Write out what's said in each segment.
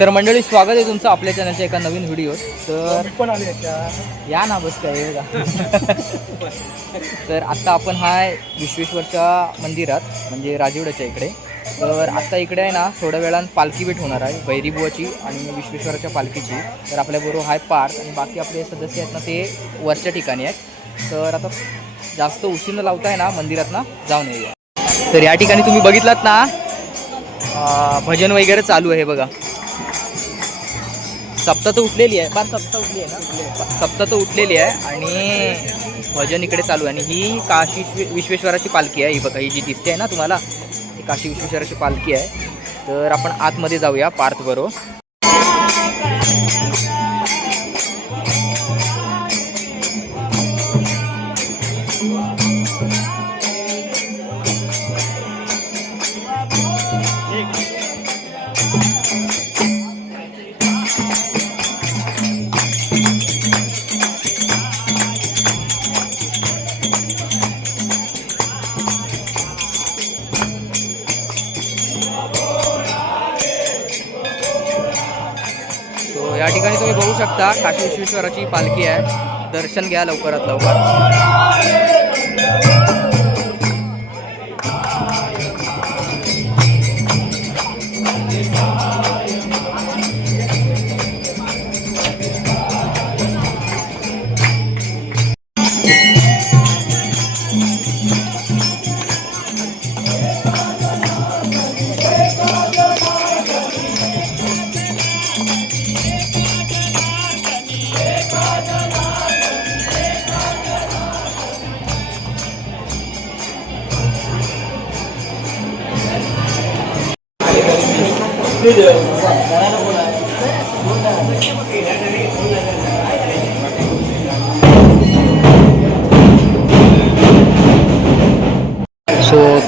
तर मंडळी स्वागत आहे तुमचं आपल्या चॅनलच्या एका नवीन व्हिडिओ तर पण आले या ना बस काय बघा तर आत्ता आपण हाय विश्वेश्वरच्या मंदिरात म्हणजे राजवड्याच्या इकडे. तर आत्ता इकडे आहे ना थोड्या वेळानं पालखी भेट होणार आहे बैरीबुवाची आणि विश्वेश्वराच्या पालखीची. तर आपल्याबरोबर हाय पार्थ आणि बाकी आपले सदस्य आहेत ना ते वरच्या ठिकाणी आहेत. तर आता जास्त उशीर न लावताय ना मंदिरात ना जाऊन येऊया. तर या ठिकाणी तुम्ही बघितलात ना भजन वगैरे चालू आहे बघा. सप्ता तर उठलेली आहे. फार सप्ता उठली आहे ना? सप्ता तर उठलेली आहे आणि भजन इकडे चालू आहे. आणि ही काशी विश्वेश्वराची पालखी आहे. ही बघा ही जी दिसते आहे ना तुम्हाला ही काशी विश्वेश्वराची पालखी आहे. तर आपण आतमध्ये जाऊया पार्थ बरोबर. साठी विश्वेश्वराची पालखी आहे. दर्शन घ्या लवकरात लवकर. सो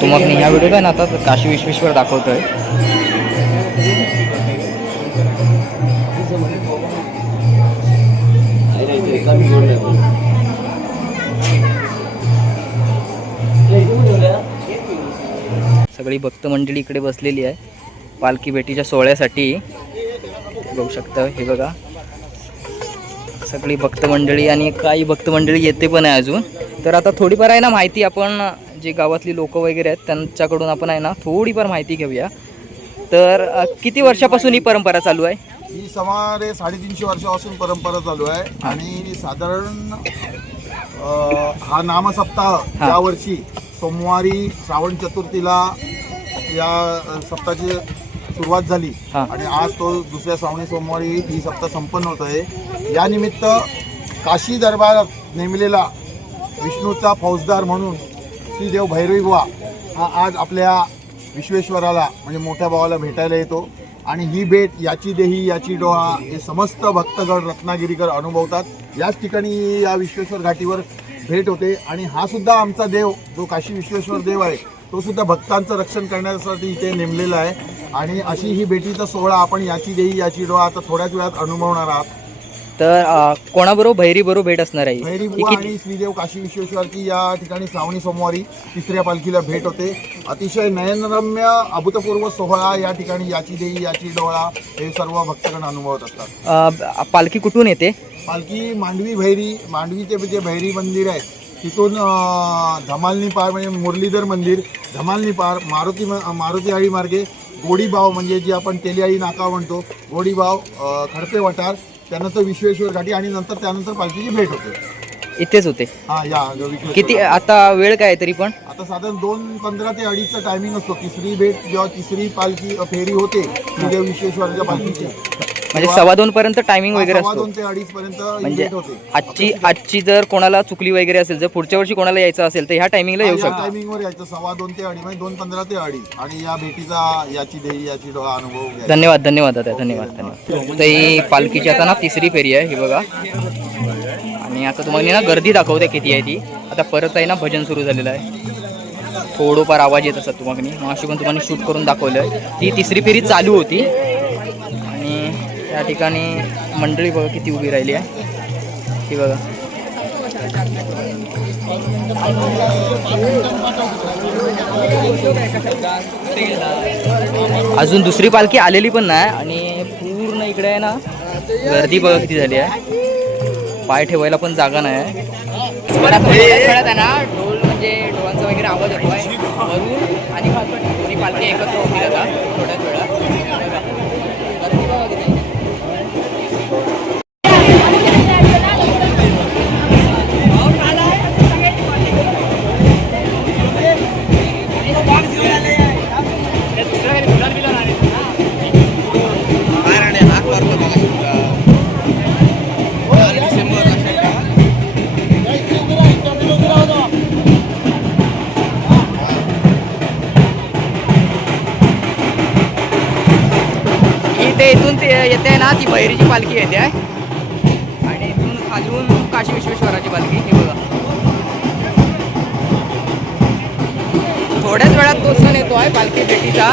तुम्हाला ह्या व्हिडिओ ना आता काशी विश्वेश्वर दाखवतोय. सगळी भक्त मंडळी इकडे बसलेली आहे. पालखी भेटीच्या सोहळ्यासाठी बघू शकता हे बघा. सगळी भक्त मंडळी आणि काही भक्त मंडळी येते पण आहे अजून. तर आता थोडीफार आहे ना माहिती आपण जे गावातली लोक वगैरे आहेत त्यांच्याकडून आपण आहे ना थोडीफार माहिती घेऊया. तर किती वर्षापासून ही परंपरा चालू आहे? ही सुमारे साडेतीनशे वर्षापासून परंपरा चालू आहे. आणि साधारण हा नामसप्ताह या वर्षी सोमवारी श्रावण चतुर्थीला या सप्ताहाची सुरुवात झाली. आणि आज तो दुसऱ्या श्रावणी सोमवारी ही सप्ताह संपन्न होत आहे. या निमित्त काशी दरबारात नेमलेला विष्णूचा फौजदार म्हणून श्रीदेव भैरवी बुवा हा आज आपल्या विश्वेश्वराला म्हणजे मोठ्या भावाला भेटायला येतो. आणि ही भेट याची देही याची डोळा हे समस्त भक्तगण रत्नागिरीकर अनुभवतात. याच ठिकाणी या विश्वेश्वर घाटीवर भेट होते. आणि हा सुद्धा आमचा देव जो काशी विश्वेश्वर देव आहे तो सुद्धा भक्तांचं रक्षण करण्यासाठी इथे नेमलेला आहे. आणि अशी ही भेटीचा सोहळा आपण याची देही याची डोळा आता थोड्याच वेळात अनुभवणार आहात. तर अ, कोणाबरोबर भैरी बरोबर भेट असणार आहे? भैरी बुवा आणि श्रीदेव काशी विश्वेश्वरची या ठिकाणी श्रावणी सोमवारी तिसऱ्या पालखीला भेट होते. अतिशय नयनरम्य अभूतपूर्व सोहळा या ठिकाणी याची देई याची डोळा हे सर्व भक्तगण अनुभवत असतात. अ, पालखी कुठून येते? पालखी मांडवी भैरी मांडवीचे जे भैरी मंदिर आहे तिथून धमालनी पार म्हणजे मुरलीधर मंदिर धमालनी पार मारुती मारुती आळी मार्गे गोडीबाव म्हणजे जे आपण तेलियाळी नाका म्हणतो गोडीबाव खडपे वटार त्यानंतर विश्वेश्वर घाटी आणि नंतर त्यानंतर पालखीची भेट होते. इथेच होते? हा या जो विश्वेश्वर किती आता वेळ काय आहे तरी पण? आता साधारण दोन पंधरा ते अडीचचा टायमिंग असतो. तिसरी भेट जेव्हा तिसरी पालखी अ, फेरी होते. श्रीदेव विश्वेश्वरच्या पालखीची. म्हणजे सव्वा दोन पर्यंत टायमिंग वगैरे सव्वा असतो. दोन ते अडीच पर्यंत म्हणजे होते आजची आजची जर कोणाला चुकली वगैरे असेल जर पुढच्या वर्षी कोणाला यायचं असेल तर ह्या टायमिंगला येऊ शकतो. टायमिंगवर यायचं. सव्वा दोन ते अडीच म्हणजे दोन पंधरा ते अडीच. आणि या भेटीचा याची देही याची डोळा अनुभव घ्यायचा. धन्यवाद धन्यवाद दादा धन्यवाद धन्यवाद. तर ही पालखीची आता ना तिसरी फेरी आहे ही बघा. आणि आता तुम्हाला ना गर्दी दाखवते किती आहे ती. आता परत आहे ना भजन सुरू झालेलं आहे. थोडंफार आवाज येत असतात तुम्हाला. मग अशी पण तुम्हाला शूट करून दाखवलं आहे ती तिसरी फेरी चालू होती. या त्या ठिकाणी मंडळी बघा किती उभी राहिली आहे. ती बघा. अजून दुसरी पालखी आलेली पण नाही आणि पूर्ण इकडे आहे ना गर्दी बघा किती झाली आहे. पाय ठेवायला पण जागा नाही आहे. ना ढोल म्हणजे ढोलांचा वगैरे आवाज येतो आहे आणि पालखी एकत्र होती आता थोड्याच वेळात. इथे इथून ते येते ना ती बहिरीची पालखी येते आहे. आणि इथून खालून काशी विश्वेश्वराची पालखी ही बघा. थोड्याच वेळात तो सण येतो आहे पालखी भेटीचा.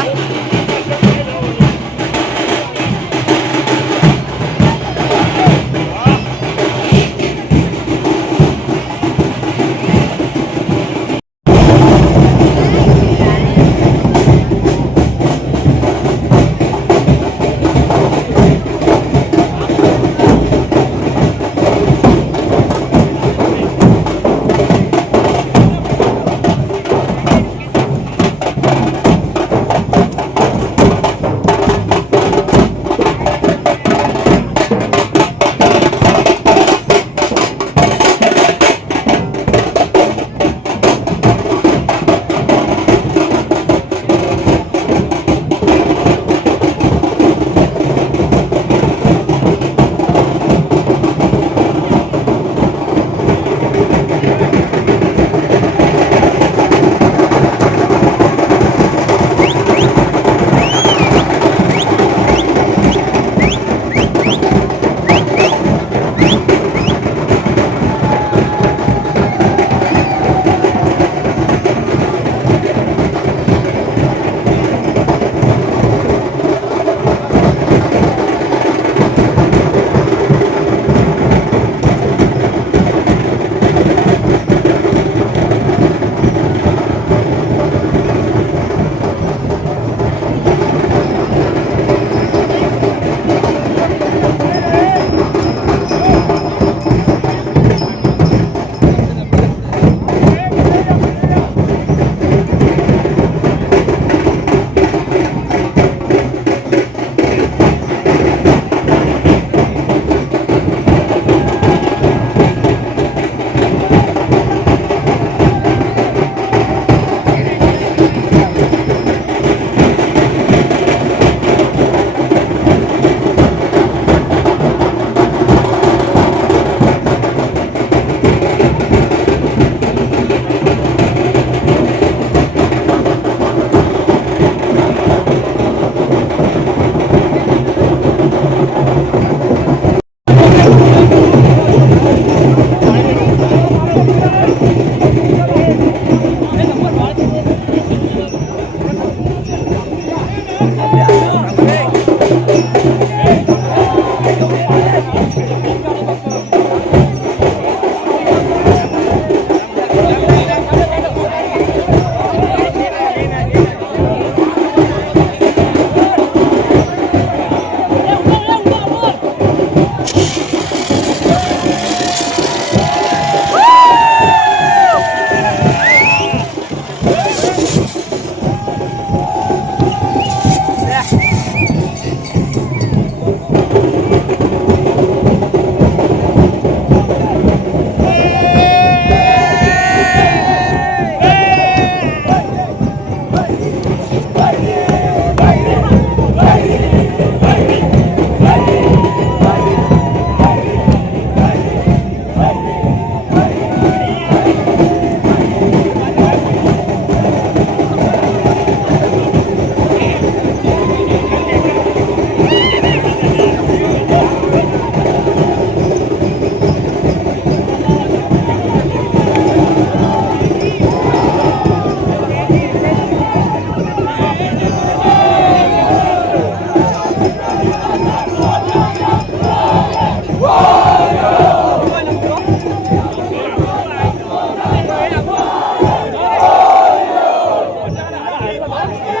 Andre!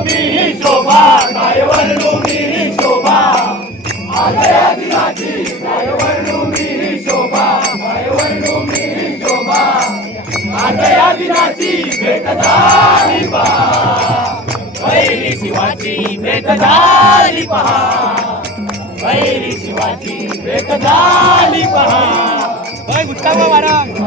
शिवाची भेटदारी पहा वैरी शिवाची भेटदारी पहा वैरी शिवाची भेटदारी पहा होय गुस्ताबा Maharaj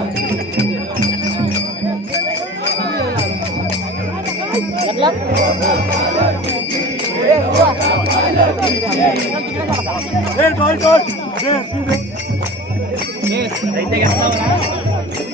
Hey, don't, don't. Yes, yes. Yes, right there,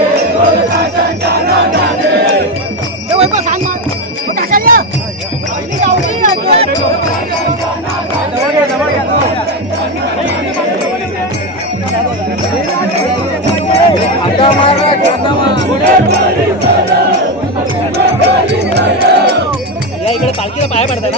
verdad, es verdad.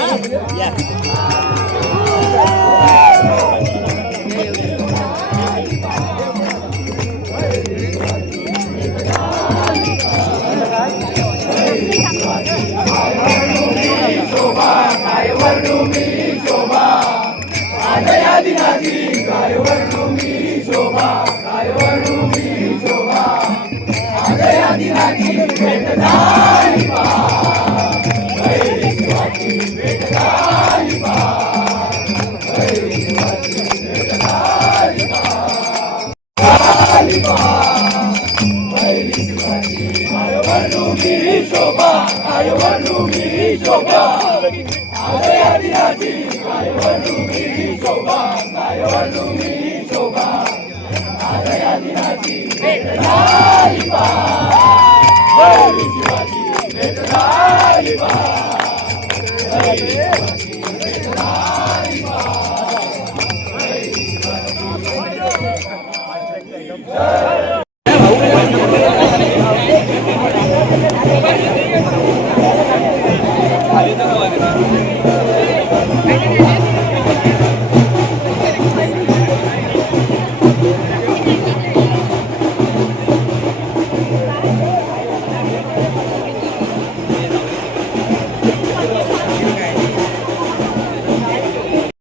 Ayubalumi Joba, Ade Adinati, Ayubalumi Joba, Ayubalumi Joba, Ade Adinati, Netanaiba, Holy Shivati, Netanaiba, Holy Shivati, Netanaiba, Holy Shivati, Netanaiba.